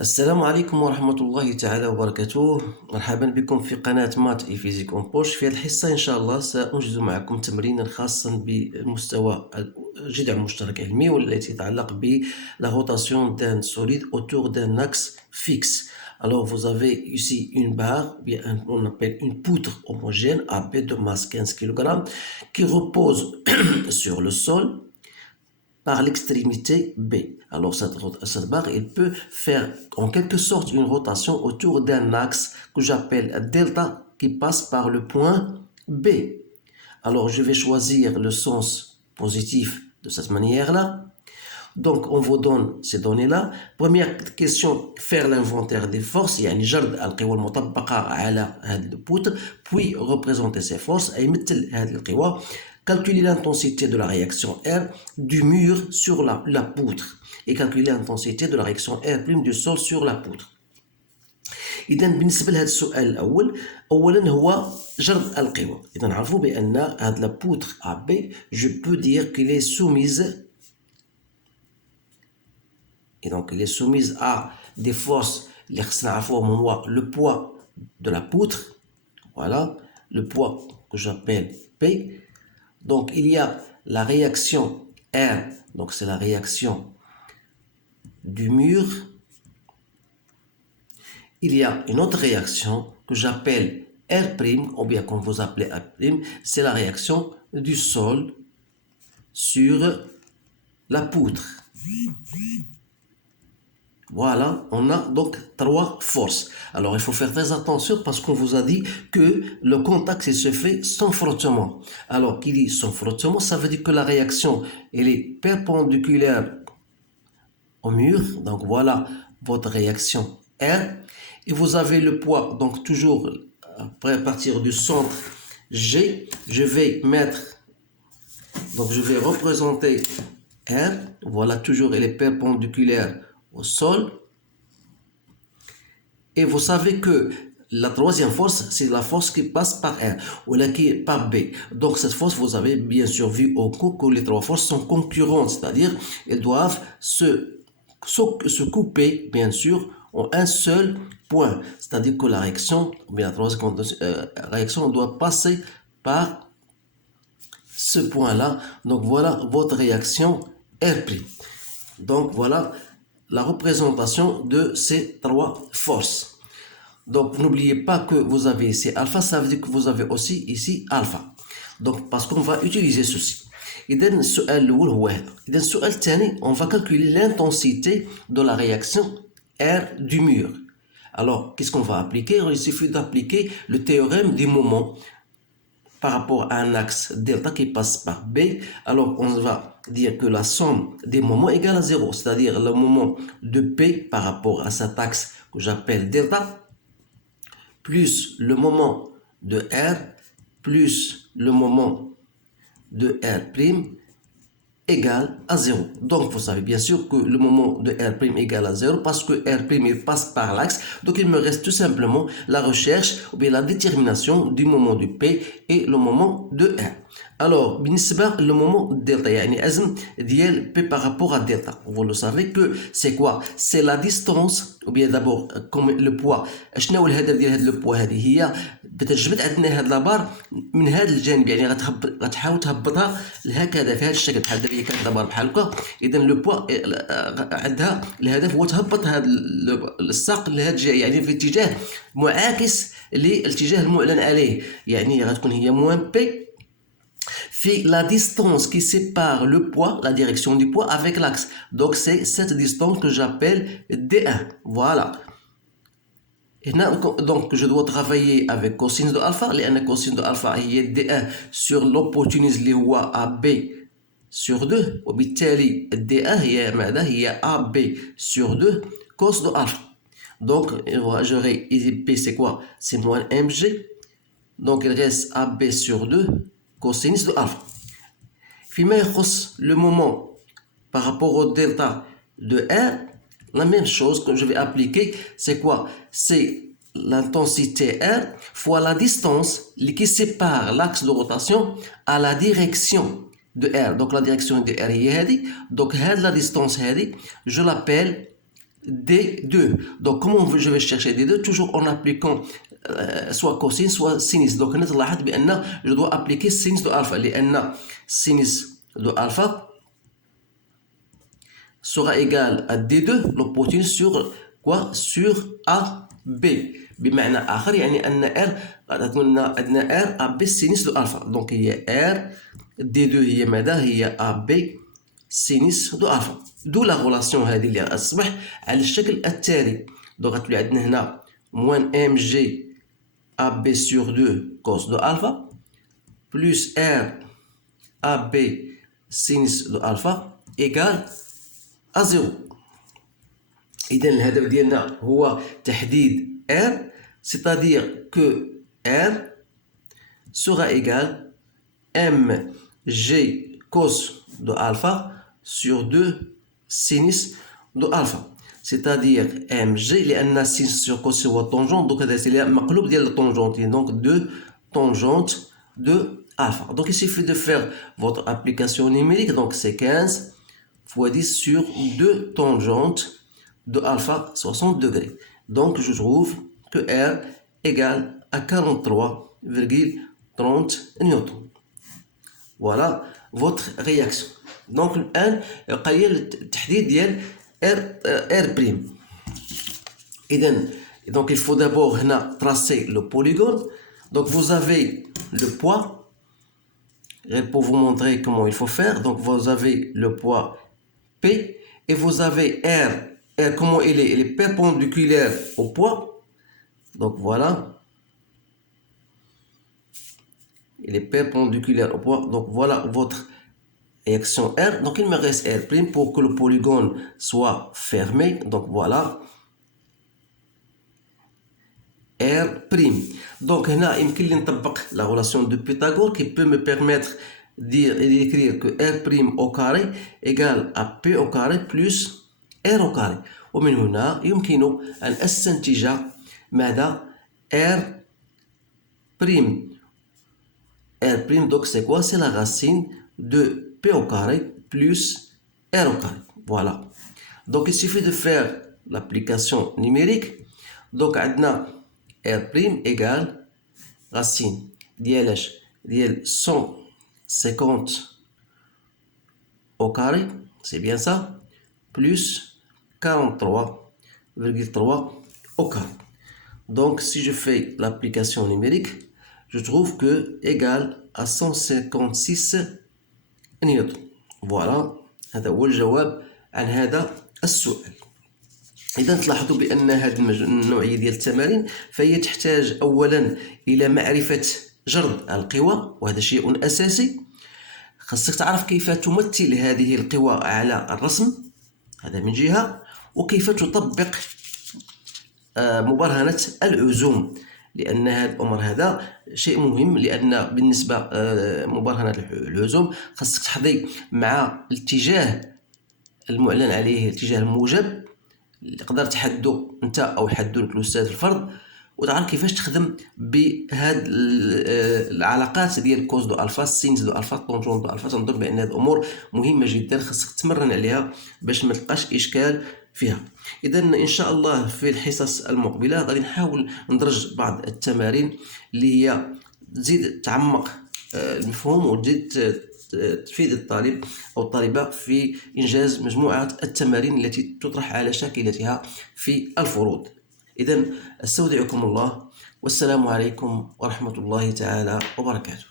السلام عليكم ورحمة الله تعالى وبركاته. مرحبا بكم في قناة مات اي فيزيك اون بوش. في هذه الحصة إن شاء الله سأنجز معكم تمرينا خاصا بالمستوى الجذع المشترك العلمي والتي تتعلق ب la rotation d'un solide autour d'un axe fixe. Alors vous avez ici une barre, bien on appelle une poutre homogène AB de masse 15 kg qui repose sur le sol par l'extrémité B. Alors cette barre, elle peut faire en quelque sorte une rotation autour d'un axe que j'appelle delta qui passe par le point B. Alors je vais choisir le sens positif de cette manière-là. Donc on vous donne ces données-là. Première question, faire l'inventaire des forces, يعني جرد القوى المطبقة على هذه البوتر, puis représenter ces forces, أي مثل هذه القوى. Calculer l'intensité de la réaction R du mur sur la poutre et calculer l'intensité de la réaction R' du sol sur la poutre. إذا بالنسبة لهذا السؤال الأول، أولا هو جرد القوى. إذا نعرفوا بأن هذه la poutre AB, je peux dire qu'elle est soumise. Et donc, elle est soumise à des forces, le poids de la poutre, voilà, le poids que j'appelle P. Donc, il y a la réaction R, donc c'est la réaction du mur. Il y a une autre réaction que j'appelle R', ou bien comme vous appelez R', c'est la réaction du sol sur la poutre. Voilà, on a donc trois forces. Alors, il faut faire très attention parce qu'on vous a dit que le contact il se fait sans frottement. Alors, qui dit sans frottement, ça veut dire que la réaction elle est perpendiculaire au mur. Donc, voilà votre réaction R. Et vous avez le poids, donc toujours à partir du centre G, je vais représenter R. Voilà, toujours elle est perpendiculaire au sol. Et vous savez que la troisième force, c'est la force qui passe par R, ou là qui est par B. Donc cette force, vous avez bien sûr vu au cours que les trois forces sont concurrentes, c'est-à-dire elles doivent se couper, bien sûr, en un seul point. C'est-à-dire que la réaction, ou bien la troisième réaction doit passer par ce point-là. Donc voilà votre réaction R'. Donc voilà la représentation de ces trois forces. Donc n'oubliez pas que vous avez ici alpha, ça veut dire que vous avez aussi ici alpha. Donc parce qu'on va utiliser ceci. إذا السؤال الأول هو هذا. إذا السؤال الثاني on va calculer l'intensité de la réaction R du mur. Alors qu'est-ce qu'on va appliquer? Il suffit d'appliquer le théorème du moment par rapport à un axe delta qui passe par B. Alors on va dire que la somme des moments est égale à 0, c'est-à-dire le moment de P par rapport à cet axe que j'appelle delta, plus le moment de R, plus le moment de R' égale à 0. Donc vous savez bien sûr que le moment de R' égale à 0 parce que R' il passe par l'axe. Donc il me reste tout simplement la recherche ou bien la détermination du moment de P et le moment de R. Alors, le moment delta, يعني أزم ديال P par rapport à delta. Vous le savez que c'est quoi? C'est la distance ou bien d'abord comme le poids. شنو هو الهدف ديال هذا لو بوا؟ هذه هي بتجبد عندنا هاد لابار من هذا الجانب، يعني غتحاول تهبطها لهكذا في هذا الشكل بحال دابا هي كانت لابار بحال هكا. اذا لو بوا عندها الهدف هو تهبط هذا الساق لهذا الجهه، يعني في اتجاه معاكس للاتجاه المعلن عليه، يعني غتكون هي موان بي في la distance qui sépare le poids, la direction du poids avec l'axe. Donc c'est cette distance que j'appelle D1. Voilà. Et là, donc je dois travailler avec cosinus de alpha, لأن cosinus de alpha هي D1 sur l'hypoténuse اللي هو AB sur 2 وبالتالي D1 هي AB sur 2 cos de alpha. Donc j'aurai P, c'est quoi? C'est moins mg. Donc il reste AB sur 2 cosinus de alpha. فيما يخص le moment par rapport au delta de R, la même chose que je vais appliquer, c'est quoi? C'est l'intensité R fois la distance qui sépare l'axe de rotation à la direction de R. Donc la direction de R est هذه. Donc la distance هذه, je l'appelle D2. Donc, comment je vais chercher D2? Toujours en appliquant soit cosine, soit sinus. Donc, je dois appliquer sinus de alpha. لأن sinus de alpha sera égal à D2, l'hypoténuse sur quoi? Sur AB. بمعنى آخر يعني أن R عندنا R AB sinus de alpha. Donc, هي R D2 هي ماذا؟ هي AB sinus de alpha. d'où la relation هذه اللي أصبح على الشكل التالي. donc غتولي عندنا هنا moins mg AB sur 2 cos de alpha plus R AB sinus de alpha égale à 0. إذا الهدف ديالنا هو تحديد R, c'est-à-dire que R sera égal mg cos de alpha sur 2 sinus de alpha. C'est-à-dire mg لأن sinus sur cos هو tangente, donc هذا c'est مقلوب ديال التونجونت, donc 2 tangente de alpha. Donc il suffit de faire votre application numérique, donc c'est 15 fois 10 sur 2 tangentes de alpha 60 degrés. Donc je trouve que R égale à 43,30 newtons. Voilà votre réaction. Donc الآن يبقى لي التحديد ديال R prime. Donc il faut d'abord هنا tracer le polygone. Donc vous avez le poids. Et pour vous montrer comment il faut faire, donc vous avez le poids P et vous avez R. R comment il est perpendiculaire au poids. Donc voilà. Il est perpendiculaire au poids. Donc voilà votre réaction R. Donc il me reste R' pour que le polygone soit fermé. Donc voilà. R'. Donc هنا يمكن لي نطبق la relation de Pythagore qui peut me permettre d'écrire que R' au carré égale à P au carré plus R au carré. ومن هنا يمكن أن أستنتج ماذا؟ R'. R' donc c'est quoi? C'est la racine de P au carré plus R au carré. Voilà. Donc il suffit de faire l'application numérique. Donc عندنا R' égale racine ديال 150 au carré, c'est bien ça, plus 43,3 au carré. Donc si je fais l'application numérique, je trouve que égal à 156 نيوتن. voilà هذا هو الجواب عن هذا السؤال. إذا تلاحظوا بأن هذه النوعية ديال التمارين فهي تحتاج أولا إلى معرفة جرد القوى، وهذا شيء أساسي. خاصك تعرف كيف تمثل هذه القوى على الرسم، هذا من جهة، وكيف تطبق مبرهنة العزوم، لأن هذا الأمر هذا شيء مهم، لأن بالنسبة مبرهنة العزوم خاصك تحظي مع الاتجاه المعلن عليه، الاتجاه الموجب اللي تقدر تحدو انت او يحدو لك الاستاذ الفرد، وتعرف كيفاش تخدم بهاد العلاقات ديال كوز دو الفا، سينز دو الفا، طونجون دو الفا. تنظن بان هاد الامور مهمه جدا، خاصك تمرن عليها باش ما تلقاش اشكال فيها. اذا ان شاء الله في الحصص المقبله غادي نحاول ندرج بعض التمارين اللي هي تزيد تعمق المفهوم وتزيد تفيد الطالب أو الطالبة في إنجاز مجموعة التمارين التي تطرح على شاكلتها في الفروض. إذن استودعكم الله، والسلام عليكم ورحمة الله تعالى وبركاته.